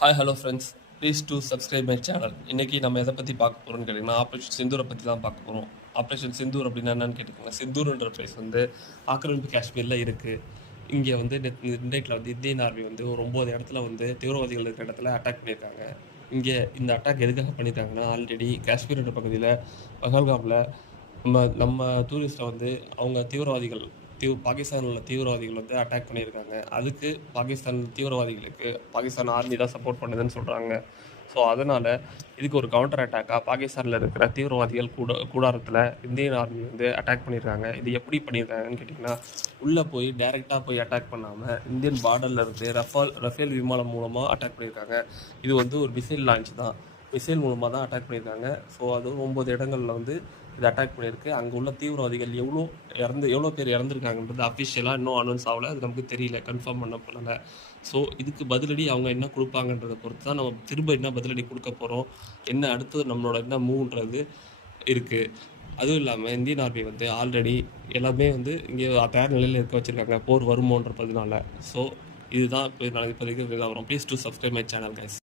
Hi hello friends, please to subscribe my channel. இன்றைக்கி நம்ம எதை பற்றி பார்க்க போகிறோம்னு கேட்டிங்கன்னா, ஆப்ரேஷன் சிந்தூரை பற்றி தான் பார்க்க போகிறோம். ஆப்ரேஷன் சிந்தூர் அப்படின்னா என்னன்னு கேட்டிங்கன்னா, சிந்தூர்ன்ற பிளேஸ் வந்து ஆக்கிரமிப்பு காஷ்மீரில் இருக்குது. இங்கே வந்து நைட்டில் வந்து இந்தியன் ஆர்மி வந்து ஒரு 9 இடத்துல வந்து தீவிரவாதிகள் இருக்கிற இடத்துல அட்டாக் பண்ணியிருக்காங்க. இங்கே இந்த அட்டாக் எதுக்காக பண்ணியிருக்காங்கன்னா, ஆல்ரெடி காஷ்மீரோட பகுதியில் பகல்காமில் நம்ம நம்ம டூரிஸ்ட்டை வந்து அவங்க தீவிரவாதிகள் பாகிஸ்தானில் உள்ள தீவிரவாதிகள் வந்து அட்டாக் பண்ணியிருக்காங்க. அதுக்கு பாகிஸ்தான் தீவிரவாதிகளுக்கு பாகிஸ்தான் ஆர்மி தான் சப்போர்ட் பண்ணுதுன்னு சொல்கிறாங்க. ஸோ அதனால் இதுக்கு ஒரு கவுண்டர் அட்டாக்காக பாகிஸ்தானில் இருக்கிற தீவிரவாதிகள் கூடாரத்தில் இந்தியன் ஆர்மி வந்து அட்டாக் பண்ணியிருக்காங்க. இது எப்படி பண்ணியிருக்காங்கன்னு கேட்டிங்கன்னா, உள்ளே போய் டைரெக்டாக போய் அட்டாக் பண்ணாமல் இந்தியன் பார்டரில் இருந்து ரஃபேல் விமானம் மூலமாக அட்டாக் பண்ணியிருக்காங்க. இது வந்து ஒரு மிசைல் லான்ச் தான். மிசைல் மூலமாக தான் அட்டாக் பண்ணியிருக்காங்க. ஸோ அது 9 இடங்களில் வந்து இது அட்டாக் பண்ணியிருக்கு. அங்கே உள்ள தீவிரவாதிகள் எவ்வளோ பேர் இறந்துருக்காங்கன்றது அஃபிஷியலாக இன்னும் அனௌன்ஸ் ஆகலை. அது நமக்கு தெரியல, கன்ஃபார்ம் பண்ணலை. ஸோ இதுக்கு பதிலடி அவங்க என்ன கொடுப்பாங்கன்றதை பொறுத்து தான் நம்ம திரும்ப என்ன பதிலடி கொடுக்க போகிறோம், என்ன அடுத்தது நம்மளோட என்ன மூவ்ன்றது இருக்குது. அதுவும் இல்லாமல் இந்தியன் ஆர்மி வந்து ஆல்ரெடி எல்லாமே வந்து இங்கே தயார் நிலையில் இருக்க வச்சுருக்காங்க, போர் வருமோன்றதுனால. ஸோ இதுதான் இப்போ நான் இப்போதைக்கு வரும். Please to subscribe my channel guys.